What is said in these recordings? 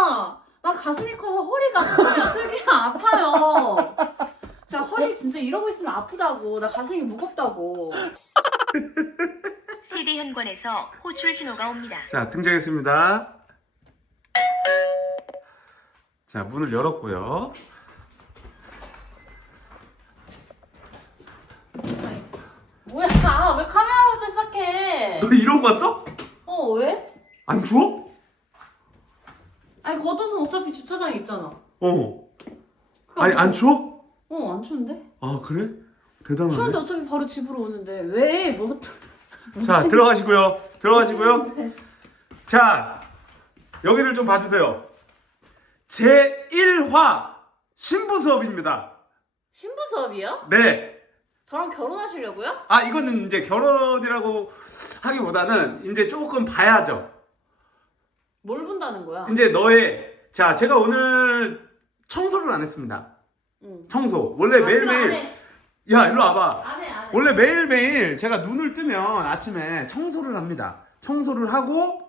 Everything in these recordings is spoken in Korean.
오빠 나 가슴이 커서 허리가 그냥 아파요. 자 허리 진짜 이러고 있으면 아프다고 나 가슴이 무겁다고. 세대 현관에서 호출 신호가 옵니다. 자, 등장했습니다. 자, 문을 열었고요. 뭐야 왜 카메라부터 시작해? 너 이러고 왔어? 어 왜? 안 추워? 아니 겉옷은 어차피 주차장에 있잖아. 어. 아니, 안 추워? 어 안 추운데? 아, 그래? 추운데 대단하네. 어차피 바로 집으로 오는데 왜? 뭐 자, 들어가시고요. 들어가시고요. 자, 여기를 좀 봐주세요. 제 1화 신부 수업입니다. 신부 수업이요? 네. 저랑 결혼하시려고요? 아, 이거는 이제 결혼이라고 하기보다는 이제 조금 봐야죠. 뭘 본다는 거야? 이제 너의, 자, 제가 오늘 청소를 안 했습니다. 응. 청소. 원래 아, 싫어, 안 매일매일. 해. 야, 일로 와봐. 안 해, 안 해. 원래 매일매일 제가 눈을 뜨면 아침에 청소를 합니다. 청소를 하고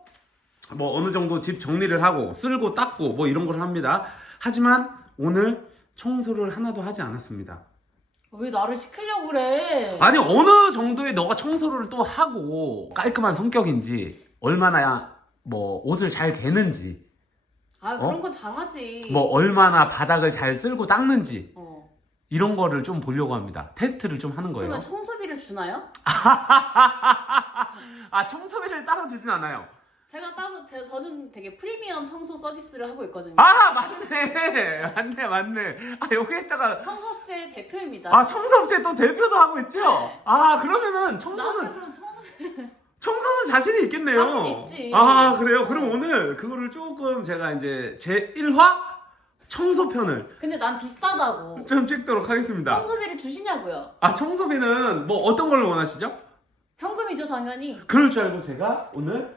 뭐 어느 정도 집 정리를 하고 쓸고 닦고 뭐 이런 걸 합니다. 하지만 오늘 청소를 하나도 하지 않았습니다. 왜 나를 시키려고 그래? 아니 어느 정도의 너가 청소를 또 하고 깔끔한 성격인지 얼마나 뭐 옷을 잘 개는지 아 그런 거 잘하지. 뭐 얼마나 바닥을 잘 쓸고 닦는지 어. 이런 거를 좀 보려고 합니다. 테스트를 좀 하는 거예요. 그러면 청소비를 주나요? 아 청소비를 따로 주진 않아요. 제가 따로 제가 저는 되게 프리미엄 청소 서비스를 하고 있거든요. 아 맞네 맞네 맞네 아 여기에다가 청소업체 대표입니다. 아 청소업체 또 대표도 하고 있죠 네. 아 그러면은 나한테 청소는 그럼 청소 청소는 자신이 있겠네요 자신 있지. 아 그래요 그럼 오늘 그거를 조금 제가 이제 제 1화 청소편을 근데 난 비싸다고. 좀 찍도록 하겠습니다 청소비를 주시냐고요? 아 청소비는 뭐 어떤 걸로 원하시죠 현금이죠 당연히. 그럴 줄 알고 제가 오늘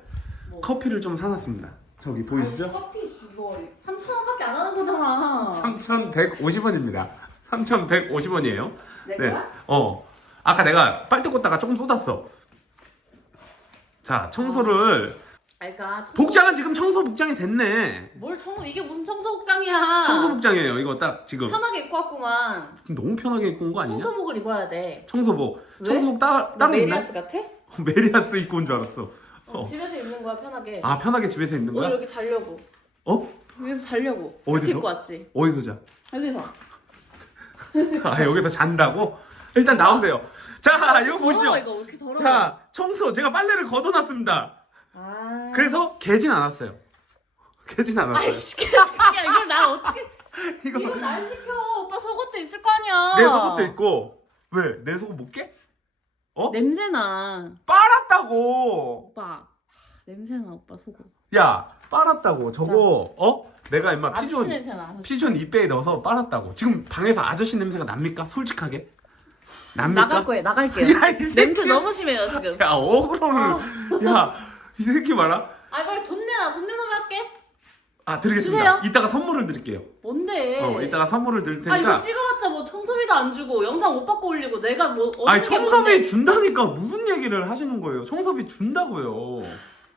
뭐. 커피를 좀 사놨습니다 저기 보이시죠 커피 씨, 이거 3천 원밖에 안 하는 거잖아. 3,150원입니다 3,150원이에요 내 네. 거야? 어. 아까 내가 빨대 꽂다가 조금 쏟았어. 자, 청소를 아니, 그러니까 청소- 복장은 지금 청소 복장이 됐네. 뭘 청소 이게 무슨 청소 복장이야? 청소 복장이에요. 이거 딱 지금 편하게 입고 왔구만. 너무 편하게 입고 온 거 아니냐? 청소복을 입어야 돼. 청소복. 왜? 청소복 따, 너 따로 있나? 메리아스 같아? 메리아스 입고 온 줄 알았어. 어, 어. 집에서 입는 거야 편하게. 아, 편하게 집에서 입는 오늘 거야? 여기 자려고. 어? 여기서 자려고. 어디서? 이렇게 입고 왔지. 어디서 자? 여기서. 아, 여기서 잔다고? 일단 나오세요. 자, 이거 보시죠. 이거 왜 이렇게 더러워? 자, 청소. 제가 빨래를 걷어놨습니다. 아. 그래서 개진 않았어요. 개진 않았어요. 아이씨, 야 이걸 나 어떻게? 이거 이걸 날 시켜. 오빠 속옷도 있을 거 아니야. 내 속옷도 있고 왜? 내 속옷 못 깨? 어? 냄새나. 빨았다고. 오빠. 냄새나 오빠 속옷. 야, 빨았다고. 저거 어? 내가 임마 아저씨 피존 냄새나. 피존 이배에 넣어서 빨았다고. 지금 방에서 아저씨 냄새가 납니까? 솔직하게? 납니까? 나갈 거예요. 나갈게요. 야, 이 새끼. 냄새 너무 심해요 지금. 야, 어그로를 야, 이 새끼 봐라. 아 빨리 돈 내놔. 돈 내놓으면 할게. 아, 드리겠습니다. 주세요. 이따가 선물을 드릴게요. 뭔데? 어, 이따가 선물을 드릴 아 이거 테니까. 찍어봤자 뭐 청소비도 안 주고 영상 못 받고 올리고 내가 뭐 얻는 아니, 게 청소비? 준다니까 무슨 얘기를 하시는 거예요? 청소비 준다고요.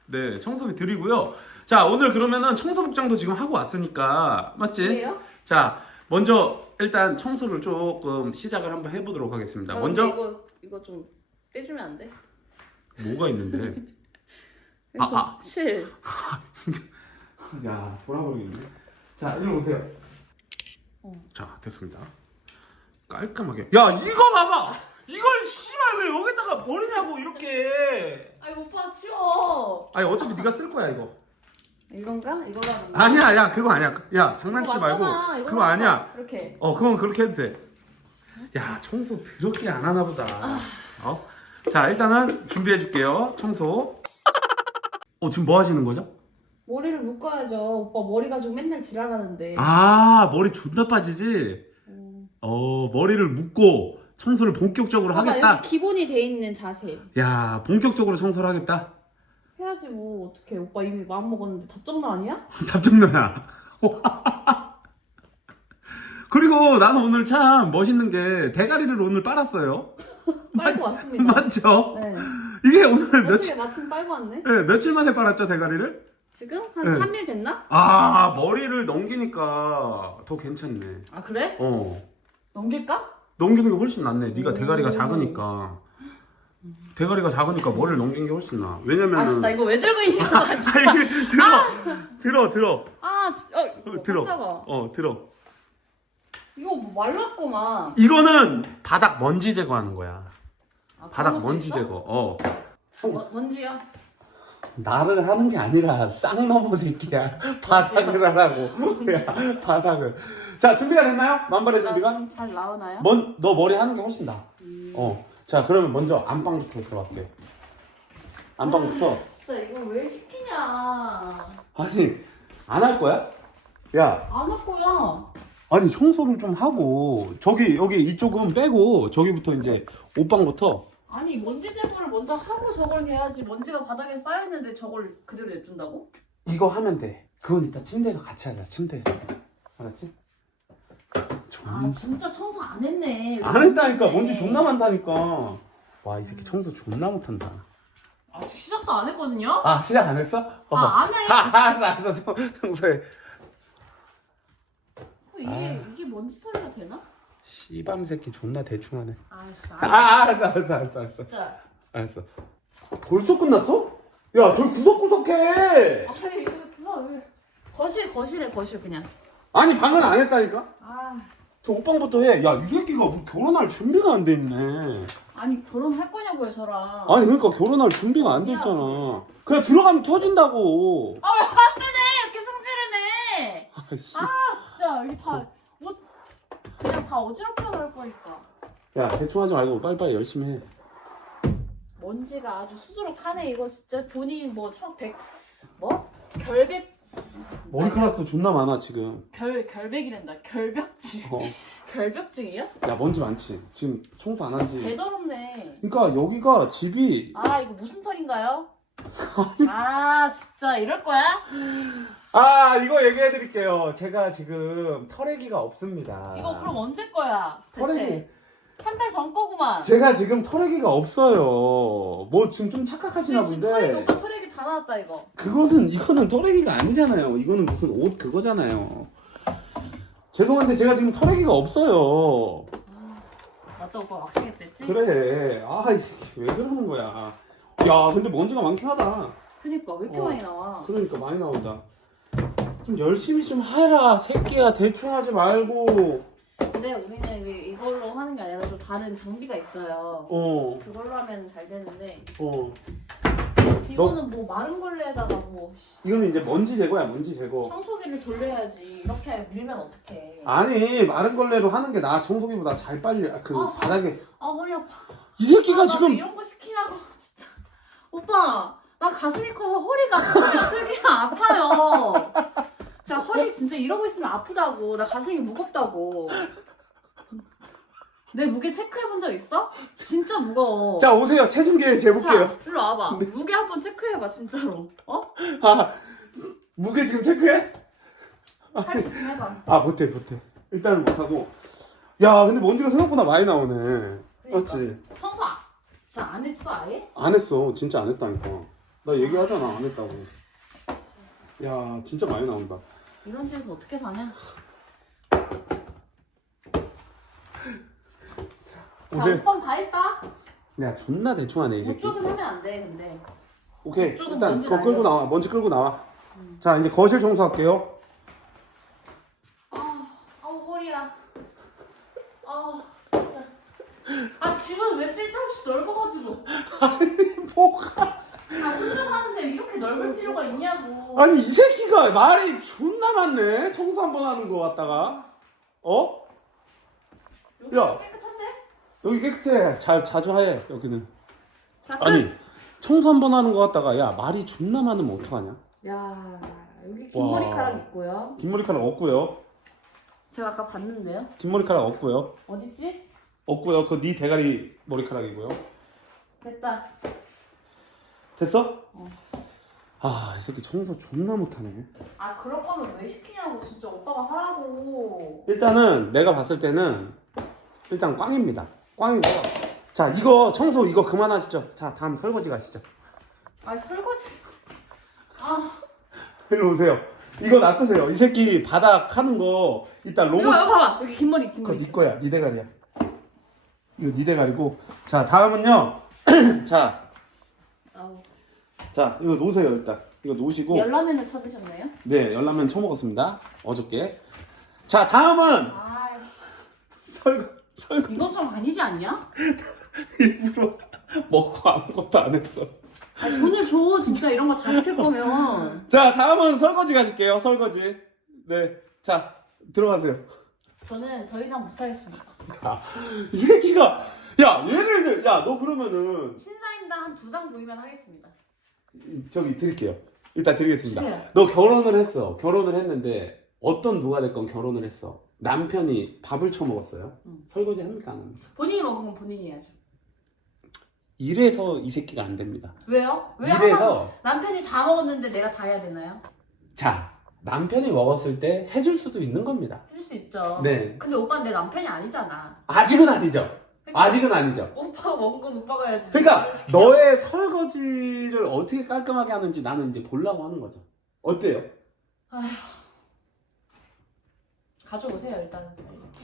네, 청소비 드리고요. 자, 오늘 그러면은 청소 복장도 지금 하고 왔으니까 맞지? 왜요? 자, 먼저 일단 청소를 조금 시작을 한번 해보도록 하겠습니다. 아, 먼저 근데 이거 이거 좀 떼주면 안 돼? 뭐가 있는데? 이거 아. 실. 야, 돌아버리겠네. 자, 일로 오세요. 어. 자, 됐습니다. 깔끔하게. 야, 이거 봐봐. 이걸 씨발 왜 여기다가 버리냐고 이렇게. 아 이거 오빠 치워. 아니 어차피 네가 쓸 거야 이거. 이건가? 이거랑. 아니야, 야, 그거 아니야. 야, 장난치지. 말고. 그거 아니야. 이렇게. 어, 그건 그렇게 해도 돼. 야, 청소 더럽게 안 하나 보다. 어? 자, 일단은 준비해 줄게요. 청소. 어, 지금 뭐 하시는 거죠? 머리를 묶어야죠. 오빠 머리 가지고 맨날 지랄하는데. 아, 머리 존나 빠지지? 음. 어, 머리를 묶고 청소를 본격적으로 하겠다. 기본이 돼 있는 자세. 야, 본격적으로 청소를 하겠다. 해야지 뭐 어떻게 오빠 이미 마음 먹었는데 답정너 아니야? 답정너야. 그리고 나는 오늘 참 멋있는 게 대가리를 오늘 빨았어요. 빨고 왔습니다. 맞죠? 네. 이게 오늘 며칠 어떻게 마침 빨고 왔네? 네, 며칠 만에 빨았죠 대가리를? 지금 한 네. 3일 됐나? 아 머리를 넘기니까 더 괜찮네. 아 그래? 어 넘길까? 넘기는 게 훨씬 낫네. 네가 오. 대가리가 작으니까. 대가리가 작으니까 머리를 넘긴 게 훨씬 나. 왜냐면은 아나 이거 왜 들고 있는 거야 진짜. 아니 들어. 들어 들어. 아 진짜 어, 어, 이거 들어. 깜짝아. 어 들어. 이거 뭐 말랐구만. 이거는 바닥 먼지 제거하는 거야. 아, 바닥 그런 것도 먼지 있어? 제거. 어. 뭐, 먼지야 나를 하는 게 아니라 쌍넘어 새끼야. 바닥을 하라고. 야 바닥을. 자 준비가 됐나요? 만발의 준비가? 좀잘 나오나요? 먼, 너 머리 하는 게 훨씬 음. 어. 자 그러면 먼저 안방부터 들어갈게요 안방부터 아, 진짜 이거 왜 시키냐 아니 안 할 거야? 야 안 할 거야 아니 청소를 좀 하고 저기 여기 이쪽은 빼고 저기부터 이제 옷방부터 아니 먼지 제거를 먼저 하고 저걸 해야지 먼지가 바닥에 쌓여있는데 저걸 그대로 냅둔다고? 이거 하면 돼 그건 이따 침대에서 같이 하자 침대에서 알았지? 아 존... 진짜 청소 안 했네. 안 했다니까. 먼지 존나 많다니까. 와 이 새끼 청소 존나 못한다. 아직 시작도 안 했거든요? 아 시작 안 했어? 어. 아 안 해! 아, 알았어 알았어. 청- 청소해. 어, 이게 이게 먼지 털이라 되나? 씨밤 새끼 존나 대충 하네. 아씨 아 아니 알았어 알았어 알았어 알았어. 진짜. 알았어. 벌써 끝났어? 야 저기 구석구석해. 아니 이거 그거 왜. 거실 거실에 거실 그냥. 아니 방은 안 했다니까? 아 저 옷방부터 해. 야, 이 새끼가 뭐 결혼할 준비가 안 돼 있네. 아니 결혼할 거냐고요 저랑 아니, 그러니까 결혼할 준비가 안 돼 있잖아. 그냥 들어가면 터진다고. 아 왜 화를 내 이렇게 승질을 내 아씨. 아 진짜 이게 다옷 그냥 다 어지럽게 할 거니까 야, 대충 하지 말고 빨리빨리 열심히 해. 먼지가 아주 수두룩하네 이거 진짜 돈이 뭐천백 뭐? 결백 머리카락도 존나 많아, 지금. 결 결백이란다 결벽증 어. 결벽증이야? 야, 먼지 많지. 지금 청소 안 한지. 대더럽네 그러니까 여기가 집이 아 이거 무슨 털인가요? 아 진짜 이럴 거야? 아, 이거 얘기해 드릴게요. 제가 지금 털애기가 없습니다. 이거 그럼 언제 거야? 대체 한달 전 거구만 제가 지금 털애기가 없어요. 뭐 지금 좀 착각하시나 근데 지금 본데. 오빠 털에게 다 나왔다 이거 그거는 이거는 털애기가 아니잖아요. 이거는 무슨 옷 그거잖아요. 죄송한데 제가 지금 털애기가 없어요. 맞다 오빠 왁싱했댔지? 그래. 아, 이 새끼 왜 그러는 거야. 야, 근데 먼지가 많긴 하다. 그니까 왜 이렇게 어. 많이 나와 그러니까 많이 나온다. 좀 열심히 좀 해라, 새끼야. 대충 하지 말고. 근데 우리는 이- 이걸로 하는 게 아니라 좀 다른 장비가 있어요 어, 그걸로 하면 잘 되는데 어. 이거는 뭐 마른 걸레에다가 뭐 이거는 이제 먼지 제거야, 먼지 제거. 청소기를 돌려야지 이렇게 밀면 어떡해 아니, 마른 걸레로 하는 게 나 청소기보다 잘 빨리, 아, 그, 아. 바닥에. 아 허리 아파 이 새끼가 아, 나 지금. 이런 거 시키냐고 진짜 오빠 나 가슴이 커서 허리가 허리가 슬기가 아파요 자 허리 진짜 이러고 있으면 아프다고 나 가슴이 무겁다고 내 무게 체크해 본 적 있어? 진짜 무거워 자, 오세요. 체중계 재볼게요. 자, 일로 와봐 무게 한번 체크해봐 진짜로 어? 아, 무게 지금 체크해? 할 수 있으면 해봐 아 못해 못해 일단은 못하고 야 근데 먼지가 생각보다 많이 나오네 그러니까. 맞지? 청소 아, 진짜 안 했어 아예? 안 했어 진짜 안 했다니까 나 얘기하잖아 안 했다고 야 진짜 많이 나온다 이런 집에서 어떻게 사냐 자 오세요 오빠 다 했다 야 존나 대충 하네 이 새끼 그쪽은 하면 안 돼 근데 오케이 그쪽은 일단 먼지 그거 끌고. 나와 먼지 끌고 나와 음. 자 이제 거실 청소할게요 아, 아우 허리야. 아, 진짜. 아 집은 왜 쓸데없이 넓어가지고. 뭐가 아 혼자 사는데 이렇게 넓을 필요가 있냐고. 아니 이 새끼가 말이 존나 많네 청소 한 번 하는 거 같다가 어? 여기 야. 깨끗한데? 여기 깨끗해 잘 자주 해 여기는 자, 끝. 아니 청소 한 번 하는 거 같다가 야 말이 존나 많으면 어떡하냐 야 여기 긴 와. 머리카락 있고요. 긴 머리카락 없고요 제가 아까 봤는데요. 긴 머리카락 없고요 어딨지? 없고요 그 네 대가리 머리카락이고요 됐다. 됐어? 어. 아 이 새끼 청소 존나 못하네 아 그럴 거면 왜 시키냐고 진짜 오빠가 하라고. 일단은 내가 봤을 때는 일단 꽝입니다 꽝이고 자 이거 청소 이거 그만하시죠 자 다음 설거지 가시죠 아 설거지. 아 일로 오세요. 이거 놔두세요. 이 새끼 바닥 하는 거 이따 이거 로봇 이거 봐봐 여기 긴 머리 긴 그거 머리 네 거야. 네 대가리야. 이거 네 대가리고. 자, 다음은요. 자, 아우. 자, 이거 놓으세요, 일단. 이거 놓으시고. 열라면을 찾으셨네요? 네, 열라면 처먹었습니다. 어저께. 자, 다음은 아이씨 설거 설거 이건 좀 아니지 않냐? 일부러 먹고 아무것도 안 했어. 아니 돈을 줘 진짜 이런 거 다 시킬 거면 자, 다음은 설거지 가실게요. 설거지. 네. 자, 들어가세요. 저는 더 이상 못하겠습니다 야, 이 새끼가 야, 얘를 들- 야, 너 그러면은 신사임당 한 두 장 보이면 하겠습니다 저기 드릴게요. 이따 드리겠습니다. 주세요. 너 결혼을 했어. 결혼을 했는데 어떤 누가 됐건 결혼을 했어. 남편이 밥을 처먹었어요. 응. 설거지 합니까 안 합니까? 본인이 먹은 건 본인이 해야죠 이래서 이 새끼가 안 됩니다. 왜요? 왜 항상 이래서 남편이 다 먹었는데 내가 다 해야 되나요? 자 남편이 먹었을 때 해줄 수도 있는 겁니다. 해줄 수 있죠 네. 근데 오빠는 내 남편이 아니잖아 아직은 아니죠. 그러니까 아직은 아니죠. 오빠가 먹은 건 오빠가 해야지 그러니까 너의 설거지를 어떻게 깔끔하게 하는지 나는 이제 보려고 하는 거죠. 어때요? 가져오세요 일단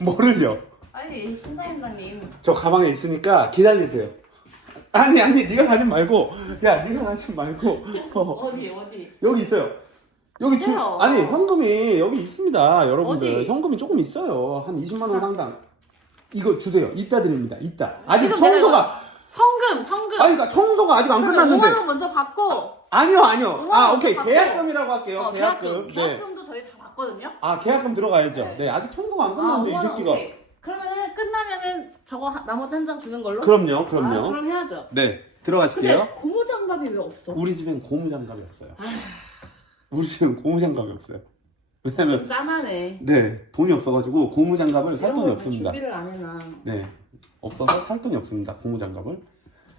뭐를요? 빨리 신사임당님. 저 가방에 있으니까 기다리세요. 아니 아니 네가 가지 말고. 야 네가 가지 말고. 어, 어디 어디? 여기 있어요. 여기 주, 주세요. 아니 현금이 여기 있습니다 여러분들. 어디? 현금이 조금 있어요. 한 20만 원 상당. 이거 주세요. 이따 드립니다 이따. 아직 지금 내가 청소가 성금 성금. 아니 그러니까 청소가 아직 안 그러면 끝났는데. 5만 원 먼저 받고. 아니요 아니요. 5만 아 원 오케이. 받고. 계약금이라고 할게요. 어, 계약금. 계약금. 네. 계약금도 저희 다 받거든요? 아 계약금 들어가야죠. 네. 네 아직 청소가 안 아, 끝났는데 5만 이. 원 새끼가. 오케이 그러면은 끝나면은 저거 하- 나머지 한 장 주는 걸로? 그럼요 아, 그럼요. 그럼 해야죠. 네 근데 들어가실게요. 고무장갑이 왜 없어? 우리 집엔 고무장갑이 없어요. 아. 우리 집엔 고무장갑이 없어요. 왜냐면 좀 짠하네. 네 돈이 없어가지고 고무장갑을 살 이런 돈이 걸 없습니다. 준비를 안 해놔. 네 없어서 살 돈이 없습니다 고무장갑을.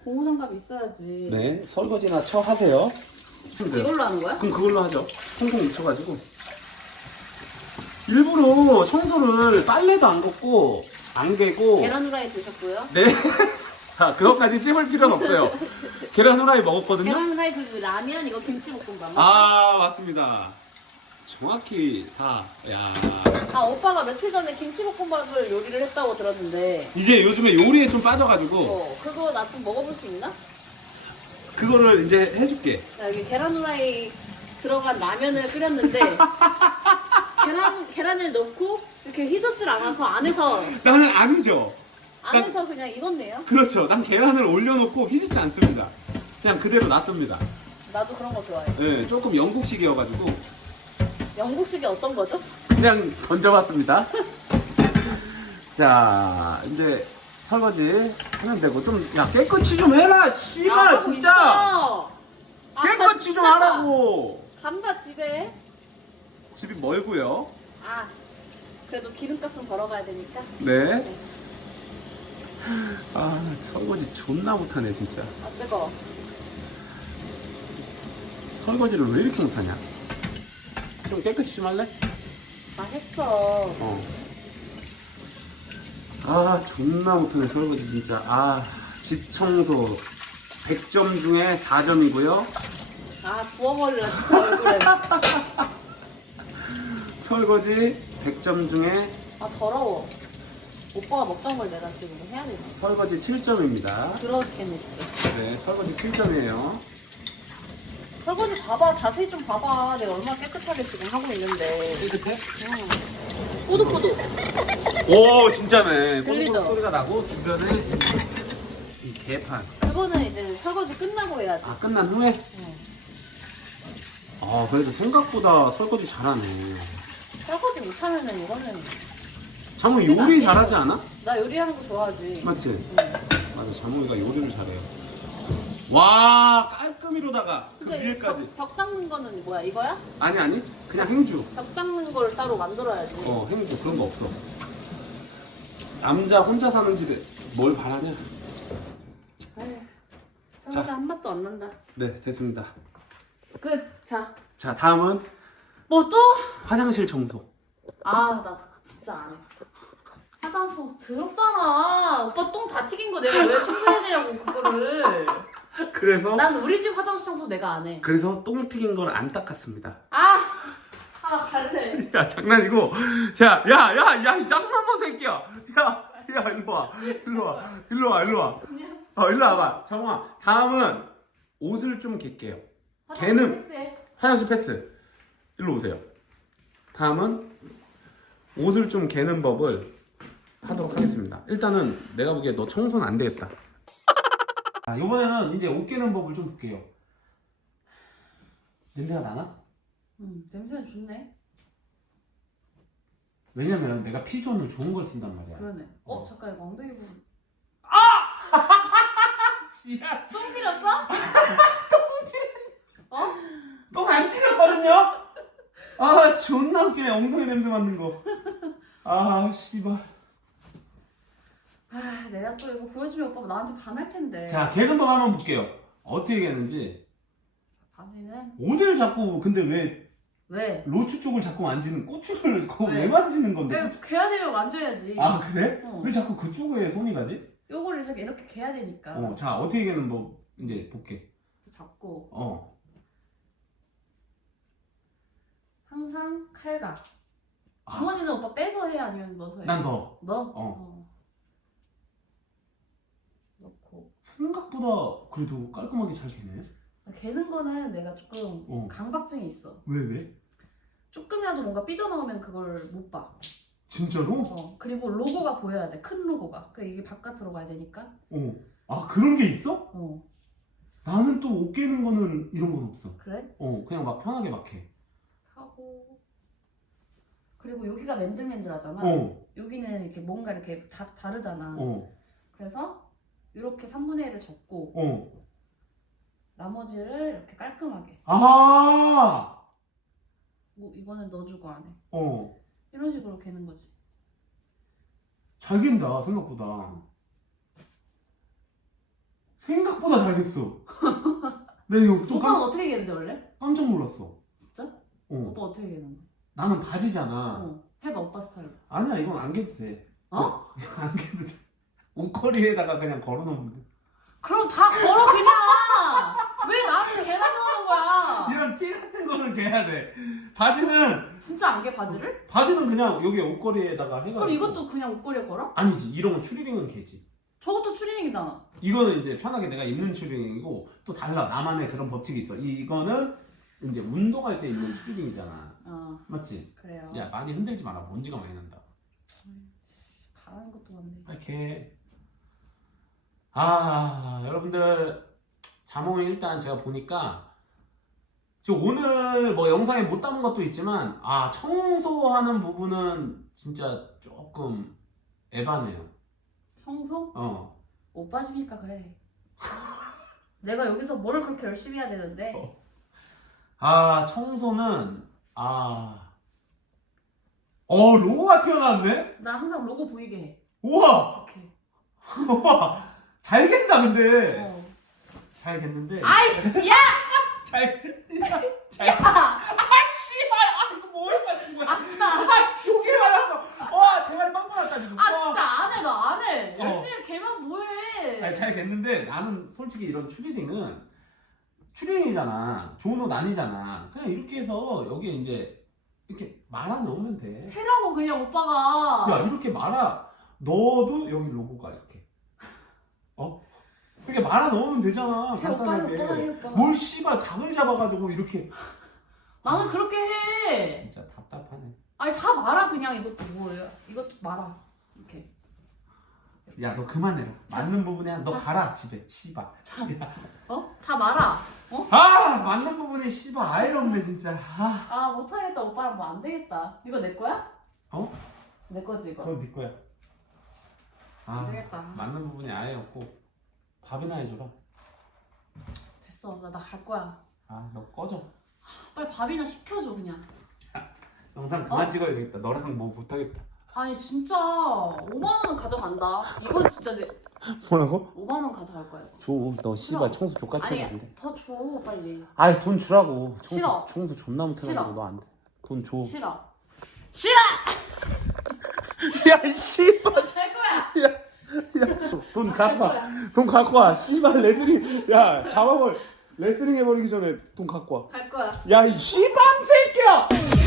고무장갑 있어야지. 네 설거지나 쳐 하세요. 이걸로 하는 거야? 그럼 그걸로 하죠. 콩콩 묻혀가지고 일부러 청소를 빨래도 안 걷고 안 개고. 계란 후라이 드셨고요. 네. 자 그것까지 찝을 필요는 없어요. 계란 후라이 먹었거든요. 계란 후라이 그리고 라면 이거 김치볶음밥 아 맞습니다. 정확히 다 야. 아 오빠가 며칠 전에 김치볶음밥을 요리를 했다고 들었는데. 이제 요즘에 요리에 좀 빠져가지고. 어 그거 나 좀 먹어볼 수 있나? 그거를 이제 해줄게. 나 여기 계란 후라이 들어간 라면을 끓였는데 계란 계란을 넣고 이렇게 휘젓질 않아서 안에서 나는 아니죠 안에서 그냥 익었네요. 그렇죠 난 계란을 올려놓고 휘젓지 않습니다 그냥 그대로 놔둡니다 나도 그런 거 좋아해. 네, 조금 영국식이어가지고 영국식이 어떤 거죠? 그냥 던져봤습니다. 자, 이제 설거지 하면 되고 좀 야 깨끗이 좀 해라, 씨발 하고 진짜 있어. 아, 깨끗이 좀 하라고. 간다 집에. 집이 멀고요. 아 그래도 기름값은 벌어가야 되니까. 네. 아 설거지 존나 못하네 진짜. 아 뜨거. 설거지를 왜 이렇게 못하냐? 좀 깨끗이 좀 할래? 나 했어. 어. 아 존나 못하네 설거지 진짜. 아 집 청소 100점 중에 4점이고요. 아 부어버리라 진짜 얼굴에. 설거지 100점 중에 아 더러워. 오빠가 먹던 걸 내가 지금 해야 돼. 설거지 7점입니다. 더러워 죽겠네 진짜. 네, 설거지 7점이에요. 설거지 봐봐 자세히 좀 봐봐. 내가 얼마나 깨끗하게 지금 하고 있는데. 깨끗해? 응. 꼬득꼬득. 오, 진짜네. 들리죠? 꼬득꼬득 소리가 나고 주변에 이 개판. 그거는 이제 설거지 끝나고 해야지. 아, 끝난 후에? 응. 아, 그래도 생각보다 설거지 잘하네. 설거지 못하면은 이거는 안 요리 돼. 잘하지 않아? 나 요리하는 거 좋아하지. 맞지? 응. 맞아, 장모이가 요리를 잘해요. 와, 깔끔이로다가 그 근데 이 위에까지. 벽, 벽 닦는 거는 뭐야? 이거야? 아니, 아니. 그냥 행주. 벽 닦는 걸 따로 만들어야지. 어, 행주. 그런 거 없어. 남자 혼자 사는 집에 뭘 바라냐? 아유, 설거지 한 맛도 안 난다. 네, 됐습니다. 끝. 자, 자, 다음은 뭐 또? 화장실 청소. 아, 나 진짜 안 해. 화장실 청소 더럽잖아. 오빠 똥 다 튀긴 거 내가 왜 청소해야 되냐고 그거를. 그래서 난 우리 집 화장실 청소 내가 안 해. 그래서 똥 튀긴 걸안 닦았습니다. 아, 나 갈래. 야 장난이고 자 야 야 야이 쌍놈의 새끼야 야 야 일로 와 일로 와 일로 와 일로 와 그냥 어 일로 와봐 정아 다음은 옷을 좀 갤게요 걔는- 패스해. 화장실 패스 일로 오세요 다음은 옷을 좀 개는 법을 하도록 하겠습니다 일단은 내가 보기에 너 청소는 안 되겠다 아 이번에는 이제 옷 개는 법을 좀 볼게요 냄새가 나나? 음 냄새는 좋네. 왜냐면 내가 피존을 좋은 걸 쓴단 말이야 그러네. 어 잠깐 이거 엉덩이 부분. 지랄 똥 찔렀어? 똥안 찌렸거든요? 아 존나 웃기네 엉덩이 냄새 맡는 거아 씨발 아 내가 또 이거 보여주면 오빠가 나한테 반할 텐데. 자 개는 법 한번 볼게요 어떻게 개는지 바지는 어디를 자꾸 근데 왜 왜? 로추 쪽을 자꾸 만지는 고추를 그거 왜? 왜 만지는 건데? 내가 개야 되면 만져야지. 아 그래? 어. 왜 자꾸 그쪽에 손이 가지? 요거를 이렇게 이렇게 개야 되니까. 어, 자 어떻게 개는 법 이제 볼게. 잡고 어, 항상 칼각. 아. 주머니는 오빠 빼서 해 아니면 넣어서 해? 난 더. 넣어? 어. 넣고 생각보다 그래도 깔끔하게 잘 개네. 개는 거는 내가 조금 어. 강박증이 있어. 왜 왜? 조금이라도 뭔가 삐져나오면 그걸 못 봐. 진짜로? 어. 그리고 로고가 보여야 돼. 큰 로고가. 그래 이게 바깥으로 가야 되니까. 어. 아 그런 게 있어? 어. 나는 또옷 개는 거는 이런 건 없어. 그래? 어, 그냥 막 편하게 막 해. 하고 그리고 여기가 맨들맨들하잖아. 어, 여기는 이렇게 뭔가 이렇게 다 다르잖아. 어, 그래서 이렇게 3분의 1을 접고 어. 나머지를 이렇게 깔끔하게. 아, 뭐 이거는 넣어주고 안 해. 어. 이런 식으로 개는 거지. 잘 개인다 생각보다. 생각보다 잘 됐어. 내 이거 좀 오빠는 깜, 어떻게 개는데 원래? 깜짝 놀랐어. 어. 오빠 어떻게 개는 거야? 나는 바지잖아. 어. 해봐 오빠 스타일로. 아니야 이건 안 개도 돼. 어? 안 개도 돼. 옷걸이에다가 그냥 걸어놓으면 돼. 그럼 다 걸어 그냥. 왜 나한테 개라고 하는 거야? 이런 티 같은 거는 개야 돼. 바지는 진짜 안개 바지를? 바지는 그냥 여기 옷걸이에다가 해가지고. 그럼 이것도 그냥 옷걸이에 걸어? 아니지 이런 건 추리닝은 개지. 저것도 추리닝이잖아. 이거는 이제 편하게 내가 입는 추리닝이고 또 달라 나만의 그런 법칙이 있어. 이- 이거는 이제 운동할 때 입는 추리닝이잖아. 어 맞지? 그래요. 야 많이 흔들지 마라. 먼지가 많이 난다. 바라는 것도 많네. 빨리 개. 아 여러분들 자몽이 일단 제가 보니까 지금 오늘 뭐 영상에 못 담은 것도 있지만 아 청소하는 부분은 진짜 조금 에바네요. 청소? 어. 오빠 집이니까 그래. 내가 여기서 뭘 그렇게 열심히 해야 되는데 어. 아 청소는 아. 어 로고가 튀어나왔네. 나 항상 로고 보이게 해. 우와. 이렇게. 우와. 잘 갠다 근데. 어. 잘 겠는데. 아이씨 야! 잘. 잘. 야! 씨발 아 이거 뭘 맞은 거야? 아 진짜 안 해. 여기에 맞았어. 와 대가리 빵빵 났다 지금. 아 와. 진짜 안 해. 나 안 해. 어. 열심히 개만 뭐해. 아니, 잘 겠는데 나는 솔직히 이런 추리닝은 추리닝이잖아. 좋은 옷 아니잖아. 그냥 이렇게 해서 여기에 이제 이렇게 말아 넣으면 돼. 해라고 그냥 오빠가. 야 이렇게 말아 넣어도 여기 로고가 이렇게. 어? 이렇게 말아 넣으면 되잖아. 해 오빠 해 오빠가 해 간단하게. 오빠가. 뭘 씨발 각을 잡아가지고 이렇게. 나는 그렇게 해. 진짜 답답하네. 아니 다 말아 그냥 이것도 뭐야. 이것도 말아. 이렇게. 야 너 그만해라. 자. 맞는 부분이야. 너 자. 가라 집에. 씨발. 어? 다 말아. 아 맞는 부분이 씨발 아예 없네 진짜. 아. 아 못하겠다 오빠랑 뭐 안 되겠다. 이거 내 거야? 어? 내 거지 이거. 그건 네 거야. 안 아 되겠다. 맞는 부분이 아예 없고 밥이나 해줘라. 됐어 나나갈 거야. 아 너 꺼져. 빨리 밥이나 시켜줘 그냥. 영상 그만 어? 찍어야 되겠다. 너랑 뭐 못하겠다. 아니 진짜 5만 원은 가져간다. 이건 진짜 내 뭐라고? 5만 원 가져갈 거야. 이거. 줘. 너 씨발 청소 족같이 아니 더줘 빨리. 아니 돈 주라고. 청소, 싫어. 청소 존나 못해가지고 싫어. 너안 돼. 돈 줘. 싫어. 야 씨발. 갈 거야. 돈 갈 갖고 와. 거야. 돈 갖고 와. 씨발 레슬링. 야 잡아볼. 레슬링 해버리기 전에 돈 갖고 와. 갈 거야. 야 이 씨발 새끼야.